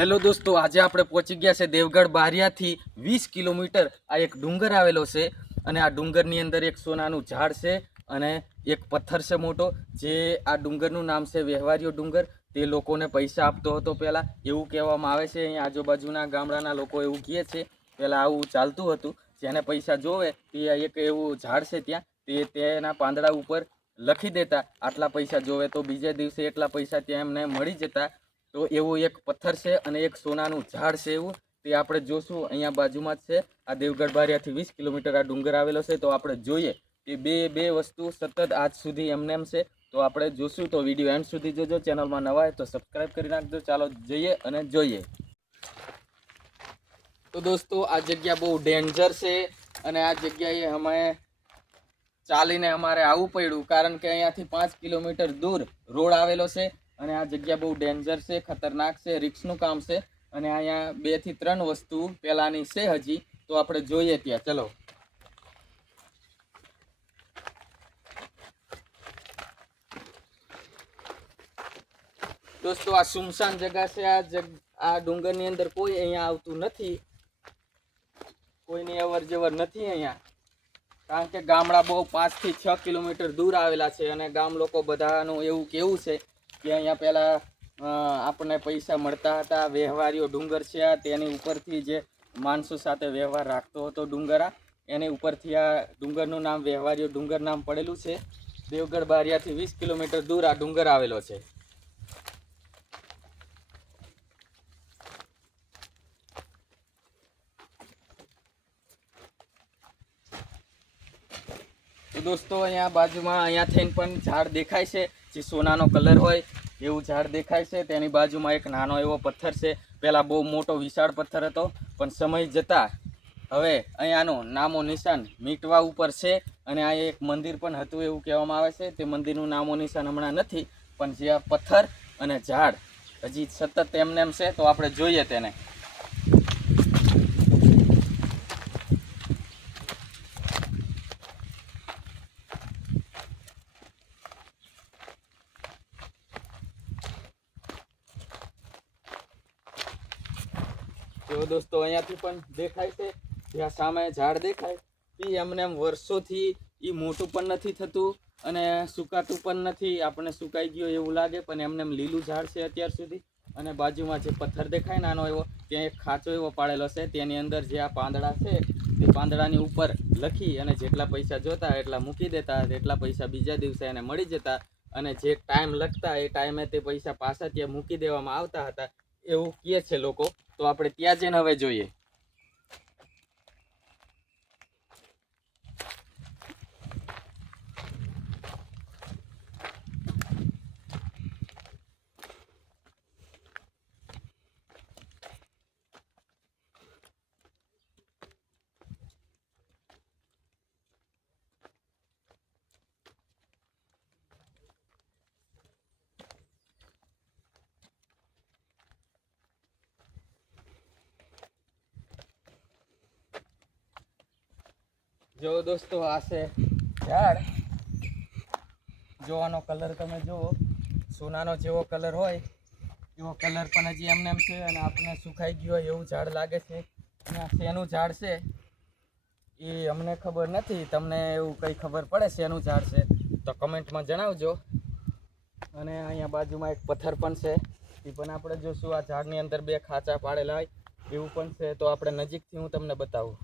Hello દોસ્તો, આજે આપણે પહોંચી ગયા છે દેવગઢ બારિયાથી વીસ કિલોમીટર. આ એક ડુંગર આવેલો છે અને આ ડુંગરની અંદર એક સોનાનું ઝાડ છે અને એક પથ્થર છે મોટો. જે આ ડુંગરનું નામ છે વ્યવહારીઓ ડુંગર. તે લોકોને પૈસા આપતો હતો પહેલાં. એવું કહેવામાં આવે છે, અહીંયા આજુબાજુના ગામડાના લોકો એવું કહે છે. પહેલાં આવું ચાલતું હતું. જેને પૈસા જોવે તે એક એવું ઝાડ છે ત્યાં. તે તેના પાંદડા ઉપર લખી દેતા, આટલા પૈસા જોવે તો બીજા દિવસે એટલા પૈસા ત્યાં એમને મળી જતા. તો એવું એક પથ્થર છે અને એક સોનાનું ઝાડ છે એવું. તે આપણે જોશું, અહીંયા બાજુમાં જ છે. આ દેવગઢ બારિયાથી વીસ કિલોમીટર આ ડુંગર આવેલો છે. તો આપણે જોઈએ કે બે બે વસ્તુ સતત આજ સુધી એમને એમ છે. તો આપણે જોશું, તો વીડિયો એન્ડ સુધી જોજો. ચેનલમાં નવા હોય તો સબસ્ક્રાઈબ કરી નાખજો. ચાલો જઈએ અને જોઈએ. તો દોસ્તો, આ જગ્યા બહુ ડેન્જર છે અને આ જગ્યાએ અમે ચાલીને અમારે આવવું પડ્યું. કારણ કે અહીંયાથી પાંચ કિલોમીટર દૂર રોડ આવેલો છે. અને આ જગ્યા બહુ ડેન્જર છે, ખતરનાક છે રિક્સનું કામ છે. અને અહીંયા બેથી ત્રણ વસ્તુ પહેલાંની છે હજી, તો આપણે જોઈએ ત્યાં. ચલો. દોસ્તો, આ સુમસાન જગા છે. આ જગ, આ ડુંગરની અંદર કોઈ અહીંયા આવતું નથી. કોઈની અવર જવર નથી અહીંયા. કારણ કે ગામડા બહુ પાંચથી છ કિલોમીટર દૂર આવેલા છે અને ગામ લોકો બધાનું એવું કેવું છે કે અહીંયા પહેલાં આપણને પૈસા મળતા હતા, વ્યવહારીઓ ડુંગર છે તેની ઉપરથી જે માણસો સાથે વ્યવહાર રાખતો હતો ડુંગરા એની ઉપરથી આ ડુંગરનું નામ, વ્યવહારીઓ ડુંગર નામ પડેલું છે. દેવગઢ બારિયાથી વીસ કિલોમીટર દૂર આ ડુંગર આવેલો છે. દોસ્તો, અહીંયા બાજુમાં અહીંયા થઈને પણ ઝાડ દેખાય છે. જે સોનાનો કલર હોય એવું ઝાડ દેખાય છે. તેની બાજુમાં એક નાનો એવો પથ્થર છે. પહેલાં બહુ મોટો વિશાળ પથ્થર હતો, પણ સમય જતાં હવે અહીંયાનો નામો નિશાન મીટવા ઉપર છે અને આ એક મંદિર પણ હતું એવું કહેવામાં આવે છે. તે મંદિરનું નામો નિશાન હમણાં નથી, પણ જે આ પથ્થર અને ઝાડ હજી સતત એમને એમ છે, તો આપણે જોઈએ તેને. જો દોસ્તો, અહીંયાથી પણ દેખાય છે. જ્યાં સામે ઝાડ દેખાય એ એમને એમ વર્ષોથી એ મોટું પણ નથી થતું અને સુકાતું પણ નથી. આપણે સુકાઈ ગયો એવું લાગે, પણ એમને એમ લીલું ઝાડ છે અત્યાર સુધી. અને બાજુમાં જે પથ્થર દેખાય, નાનો એવો, ત્યાં એક ખાંચો એવો પાડેલો છે. તેની અંદર જે આ પાંદડા છે, તે પાંદડાની ઉપર લખી અને જેટલા પૈસા જોતા એટલા મૂકી દેતા એટલા પૈસા બીજા દિવસે એને મળી જતા. અને જે ટાઈમ લખતા, એ ટાઈમે તે પૈસા પાછા ત્યાં મૂકી દેવામાં આવતા હતા. એવું કહે છે લોકો. તો આપણે ત્યાં જઈને હવે જોઈએ. જો દોસ્તો, આ છે ઝાડ. જોવાનો કલર તમે જુઓ. સોનાનો જેવો કલર હોય, એવો કલર પણ હજી એમને એમ છે અને આપણે સુકાઈ ગયો હોય એવું ઝાડ લાગે છે. અને શેનું ઝાડ છે, એ અમને ખબર નથી. તમને એવું કંઈ ખબર પડે શેનું ઝાડ છે, તો કમેન્ટમાં જણાવજો. અને અહીંયા બાજુમાં એક પથ્થર પણ છે, એ પણ આપણે જોશું. આ ઝાડની અંદર બે ખાંચા પાડેલા હોય, એવું પણ છે. તો આપણે નજીકથી હું તમને બતાવું.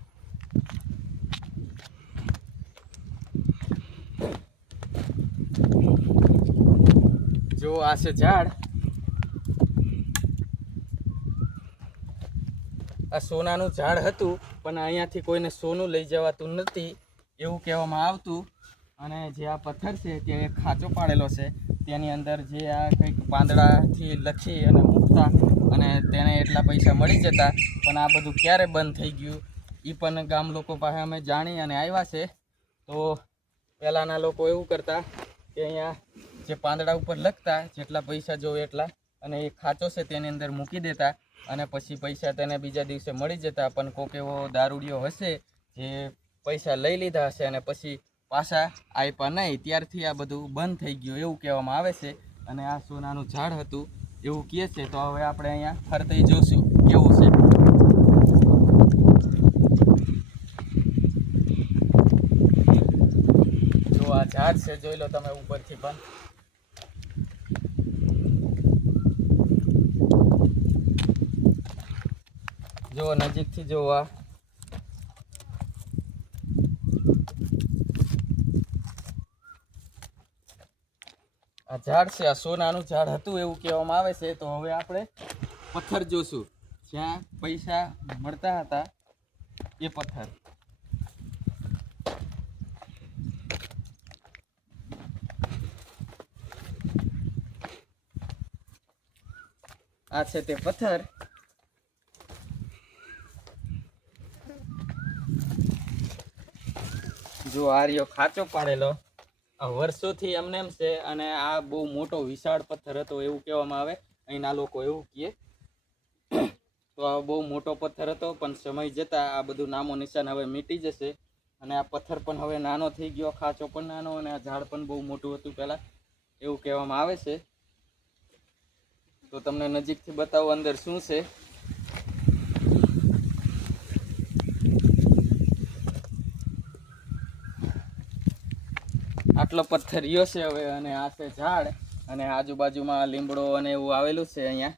જો આ છે ઝાડ. આ સોનાનું ઝાડ હતું, પણ અહીંયાથી કોઈને સોનું લઈ જવાતું નથી એવું કહેવામાં આવતું. અને જે આ પથ્થર છે ત્યાં એક ખાંચો પાડેલો છે. તેની અંદર જે આ કંઈક પાંદડાથી લખી અને મૂકતા અને તેને એટલા પૈસા મળી જતા, પણ આ બધું ક્યારે બંધ થઈ ગયું? એ પણ ગામ લોકો પાસે અમે જાણી અને આવ્યા છે. તો પહેલાંના લોકો એવું કરતા કે અહીંયા જે પાંદડા ઉપર લખતા, જેટલા પૈસા જોવે એટલા. અને એ ખાંચો છે તેની અંદર મૂકી દેતા અને પછી પૈસા તેને બીજા દિવસે મળી જતા. પણ કોક એવો દારૂડિયો હશે જે પૈસા લઈ લીધા હશે અને પછી પાછા આપ્યા નહીં. ત્યારથી આ બધું બંધ થઈ ગયું એવું કહેવામાં આવે છે. અને આ સોનાનું ઝાડ હતું એવું કહે છે. તો હવે આપણે અહીંયા ફરતે જોશું કેવું છે. જો આ ઝાડ છે, જોઈ લો તમે ઉપરથી પણ. જો નજીકથી જો આ. આ ઝાડ છે, આ સોનાનું ઝાડ હતું એવું કહેવામાં આવે છે, તો હવે આપણે પથ્થર જોશું. જ્યાં પૈસા મળતા હતા, એ પથ્થર. આ છે તે પથ્થર. જો આ રહ્યો ખાચો પાડેલો. વર્ષોથી એમને એમ છે અને આ બહુ મોટો વિશાળ પથ્થર હતો એવું કહેવામાં આવે. અહીંના લોકો એવું કહે. તો આ બહુ મોટો પથ્થર હતો, પણ સમય જતાં આ બધું નામો નિશાન હવે મીટી જશે. અને આ પથ્થર પણ હવે નાનો થઈ ગયો, ખાચો પણ નાનો અને આ ઝાડ પણ બહુ મોટું હતું પહેલાં, એવું કહેવામાં આવે છે. તો તમને નજીકથી બતાવો અંદર શું છે. આટલો પથ્થર રહ્યો છે હવે અને આ છે ઝાડ અને આજુબાજુમાં લીમડો અને એવું આવેલું છે અહીંયા.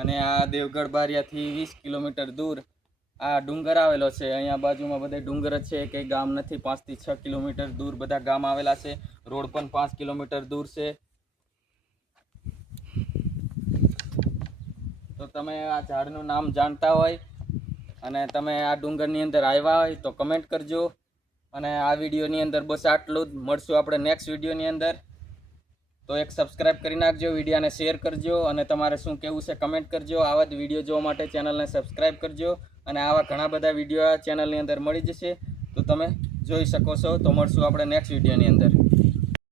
અને આ દેવગઢ બારિયાથી વીસ કિલોમીટર દૂર આ ડુંગર આવેલો છે. અહીંયા બાજુમાં બધે ડુંગર છે કે ગામ નથી. પાંચથી છ કિલોમીટર દૂર બધા ગામ આવેલા છે. રોડ પણ પાંચ કિલોમીટર દૂર છે. તો તમે આ ઝાડનું નામ જાણતા હોય અને તમે આ ડુંગરની અંદર આવ્યા હોય તો કમેન્ટ કરજો. અને આ વિડીયોની અંદર બસ આટલું જ. મળશું આપણે નેક્સ્ટ વિડીયોની અંદર. તો એક સબસ્ક્રાઇબ કરી નાખજો, વિડીયોને શેર કરજો અને તમારે શું કહેવું છે કમેન્ટ કરજો. આવા જ વીડિયો જોવા માટે ચેનલને સબસ્ક્રાઇબ કરજો અને આવા ઘણા બધા વીડિયો આ ચેનલની અંદર મળી જશે. તો તમે જોઈ શકો છો. તો મળશું આપણે નેક્સ્ટ વિડીયોની અંદર.